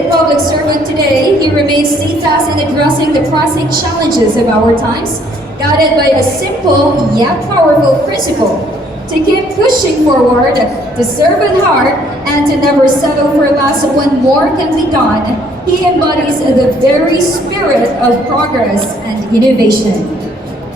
dedicated public servant today, he remains steadfast in addressing the pressing challenges of our times, guided by a simple yet powerful principle: to keep pushing forward, to serve with heart, and to never settle for less when more can be done. He embodies the very spirit of progress and innovation.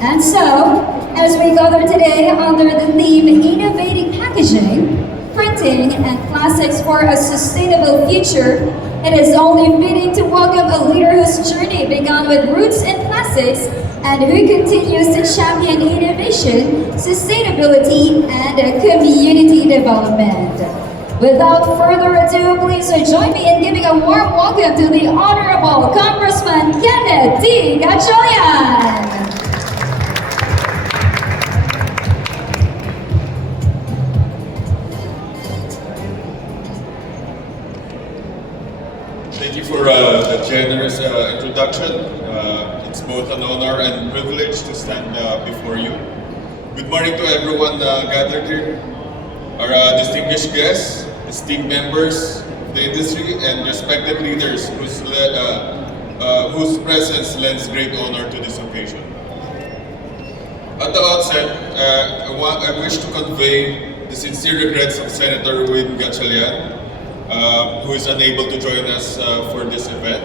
And so, as we gather today under the theme Innovating Packaging, Printing and Plastics for a Sustainable Future, it is only fitting to welcome a leader whose journey began with roots in plastics and who continues to champion innovation, sustainability, and community development. Without further ado, please join me in giving a warm welcome to the Honorable Congressman Kenneth Gatchalian. Thank you for the generous introduction. It's both an honor and privilege to stand before you. Good morning to everyone gathered here, our distinguished guests, esteemed members of the industry, and respected leaders whose presence lends great honor to this occasion. At the outset, I wish to convey the sincere regrets of Senator Gatchalian, who is unable to join us for this event.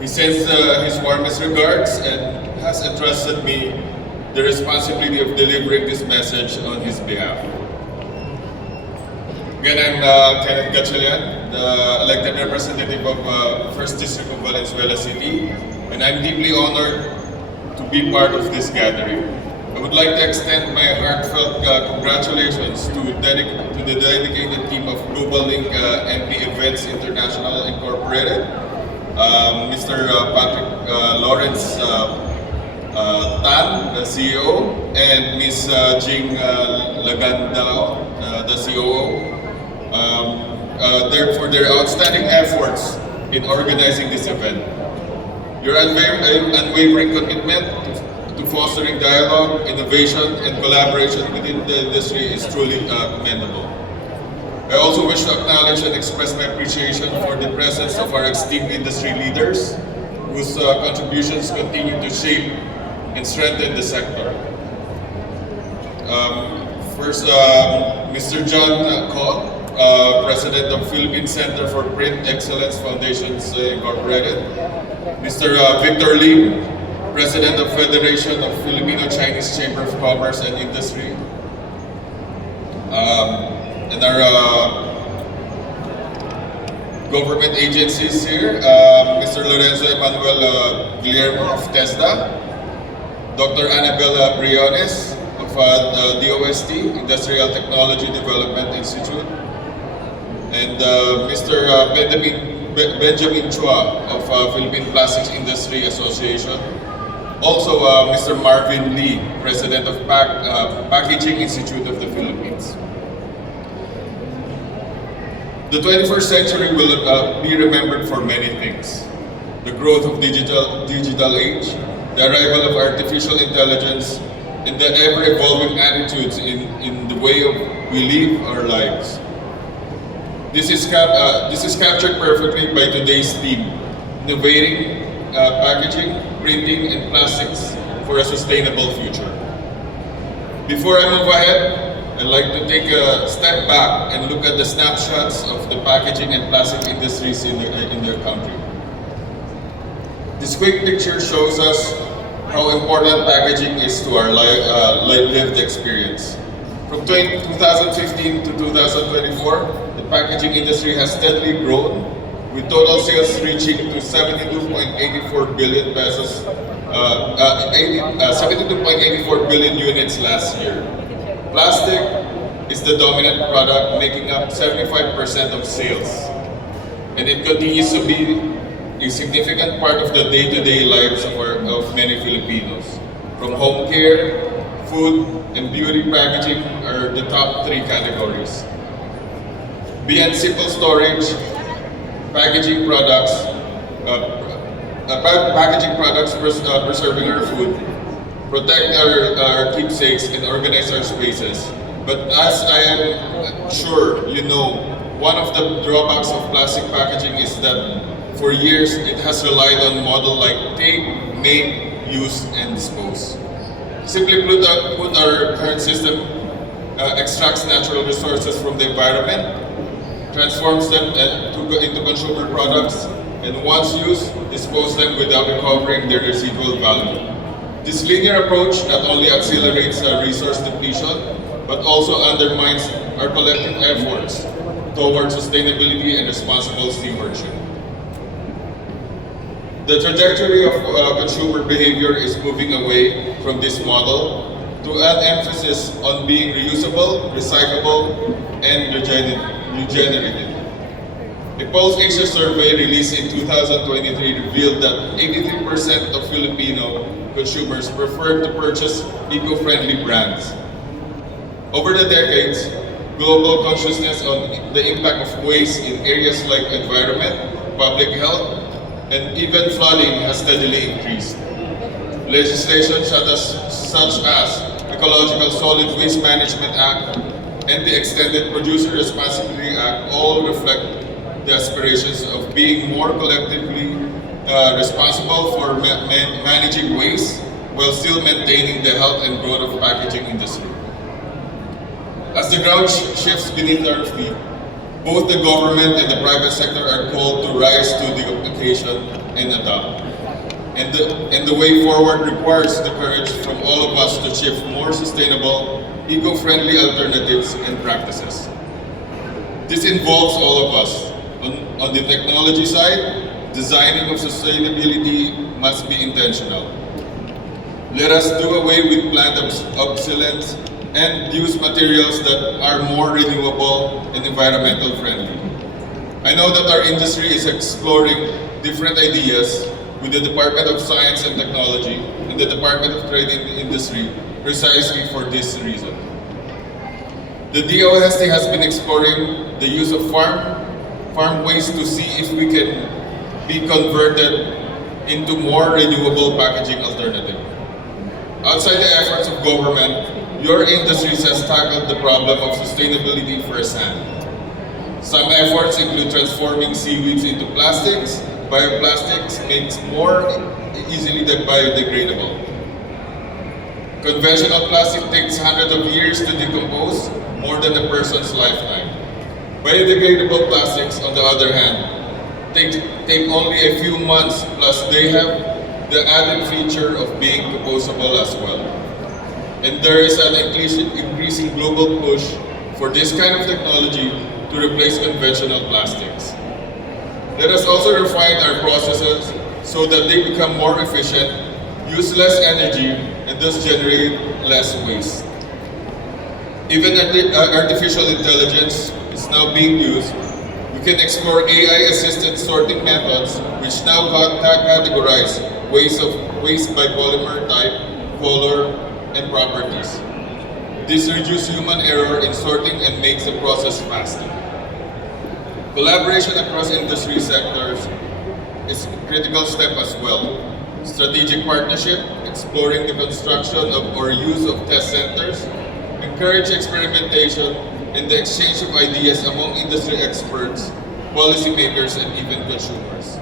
He sends his warmest regards and has entrusted me the responsibility of delivering this message on his behalf. Again, I'm Kenneth Gatchalian, the elected representative of 1st District of Valenzuela City, and I'm deeply honored to be part of this gathering. I would like to extend my heartfelt congratulations to the dedicated team of Global Link MP Events International Incorporated, Mr. Patrick Lawrence Tan, the CEO, and Ms. Jing Lagandao, the COO, for their outstanding efforts in organizing this event. Your unwavering commitment to fostering dialogue, innovation, and collaboration within the industry is truly commendable. I also wish to acknowledge and express my appreciation for the presence of our esteemed industry leaders, whose contributions continue to shape and strengthen the sector. First, Mr. John Cong, President of Philippine Center for Print Excellence Foundations Incorporated. Mr. Victor Lim, President of Federation of Filipino-Chinese Chamber of Commerce and Industry. And our government agencies here, Mr. Lorenzo Emmanuel Guillermo of TESDA, Dr. Annabella Briones of the DOST, Industrial Technology Development Institute, and Mr. Benjamin Chua of Philippine Plastics Industry Association. Also, Mr. Marvin Lee, President of Packaging Institute of the Philippines. The 21st century will be remembered for many things. The growth of digital age, the arrival of artificial intelligence, and the ever-evolving attitudes in the way we live our lives. This is captured perfectly by today's theme: innovating packaging, printing, and plastics for a sustainable future. Before I move ahead, I'd like to take a step back and look at the snapshots of the packaging and plastic industries in the country. This quick picture shows us how important packaging is to our lived experience. From 2015 to 2024, the packaging industry has steadily grown, with total sales reaching to 72.84 billion pesos, 72.84 billion units last year. Plastic is the dominant product, making up 75% of sales, and it continues to be a significant part of the day-to-day lives of many Filipinos. From home care, food, and beauty, packaging are the top three categories. Beyond simple storage, packaging products preserving our food, protect our keepsakes, and organize our spaces. But as I am sure you know, one of the drawbacks of plastic packaging is that for years it has relied on model like take, make, use, and dispose. Simply put, our current system extracts natural resources from the environment, transforms them into consumer products, and once used, dispose them without recovering their residual value. This linear approach not only accelerates resource depletion, but also undermines our collective efforts towards sustainability and responsible stewardship. The trajectory of consumer behavior is moving away from this model to an emphasis on being reusable, recyclable, and regenerative. A Pulse Asia survey released in 2023 revealed that 83% of Filipino consumers prefer to purchase eco-friendly brands. Over the decades, global consciousness on the impact of waste in areas like environment, public health, and even flooding has steadily increased. Legislation such as Ecological Solid Waste Management Act and the Extended Producer Responsibility Act all reflect the aspirations of being more collectively responsible for managing waste while still maintaining the health and growth of packaging industry. As the ground shifts beneath our feet, both the government and the private sector are called to rise to the occasion and adapt. And the way forward requires the courage from all of us to shift more sustainable, eco-friendly alternatives and practices. This involves all of us. On the technology side, designing of sustainability must be intentional. Let us do away with planned obsolescence and use materials that are more renewable and environmental friendly. I know that our industry is exploring different ideas with the Department of Science and Technology and the Department of Trade and Industry precisely for this reason. The DOST has been exploring the use of farm waste to see if we can be converted into more renewable packaging alternative. Outside the efforts of government, your industries has tackled the problem of sustainability firsthand. Some efforts include transforming seaweeds into plastics. Bioplastics makes more easily biodegradable. Conventional plastic takes hundreds of years to decompose, more than a person's lifetime. Biodegradable plastics, on the other hand, take only a few months, plus they have the added feature of being composable as well. And there is an increasing global push for this kind of technology to replace conventional plastics. Let us also refine our processes so that they become more efficient, use less energy, and thus generate less waste. Even artificial intelligence is now being used. We can explore AI-assisted sorting methods which now categorize waste by polymer type, color, and properties. This reduces human error in sorting and makes the process faster. Collaboration across industry sectors is a critical step as well. Strategic partnership, exploring the construction of or use of test centers, encourage experimentation, and the exchange of ideas among industry experts, policymakers, and even consumers.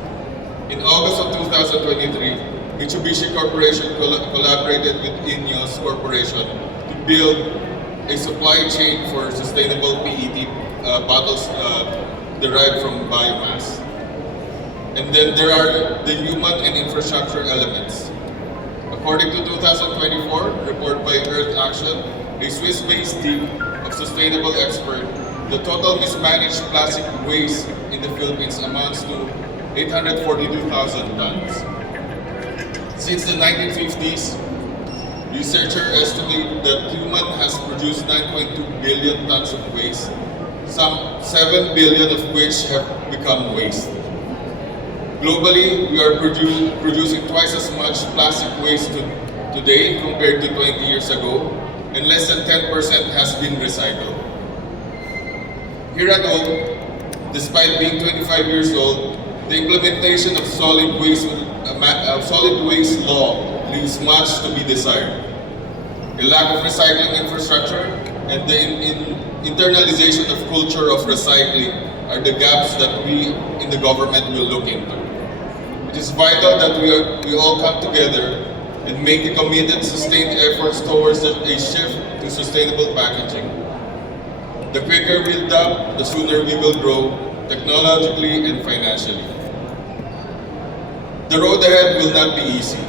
In August of 2023, Mitsubishi Corporation collaborated with INEOS Corporation to build a supply chain for sustainable PET bottles derived from biomass. And then there are the human and infrastructure elements. According to 2024 report by Earth Action, a Swiss-based team of sustainable experts, the total mismanaged plastic waste in the Philippines amounts to 842,000 tons. Since the 1950s, researchers estimate that human has produced 9.2 billion tons of waste, some 7 billion of which have become waste. Globally, we are producing twice as much plastic waste today compared to 20 years ago, and less than 10% has been recycled. Here at home, despite being 25 years old, the implementation of solid waste law leaves much to be desired. A lack of recycling infrastructure and the internalization of culture of recycling are the gaps that we in the government will look into. It is vital that we all come together and make a committed, sustained efforts towards a shift to sustainable packaging. The quicker we adapt, the sooner we will grow technologically and financially. The road ahead will not be easy.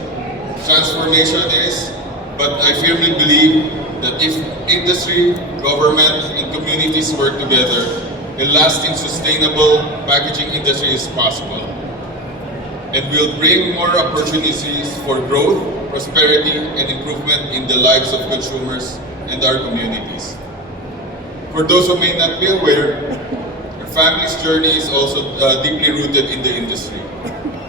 Transformation is, but I firmly believe that if industry, government, and communities work together, a lasting, sustainable packaging industry is possible and will bring more opportunities for growth, prosperity, and improvement in the lives of consumers and our communities. For those who may not be aware, our family's journey is also deeply rooted in the industry.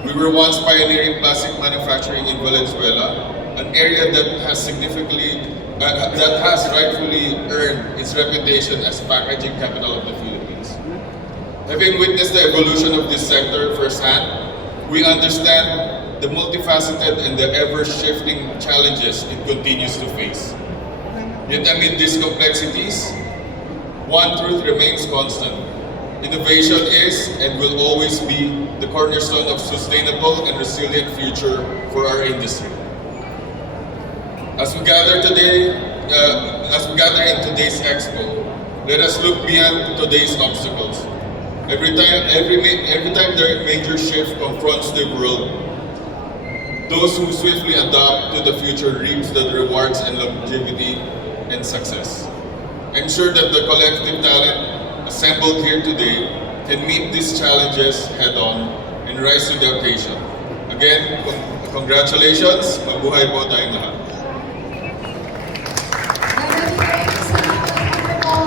We were once pioneering plastic manufacturing in Valenzuela, an area that has rightfully earned its reputation as packaging capital of the Philippines. Having witnessed the evolution of this sector firsthand, we understand the multifaceted and the ever-shifting challenges it continues to face. Yet amid these complexities, one truth remains constant. Innovation is and will always be the cornerstone of sustainable and resilient future for our industry. As we gather in today's expo, let us look beyond today's obstacles. Every time the major shift confronts the world, those who swiftly adapt to the future reap the rewards and longevity and success. I'm sure that the collective talent assembled here today can meet these challenges head-on and rise to the occasion. Again, congratulations, mabuhay po tayong lahat.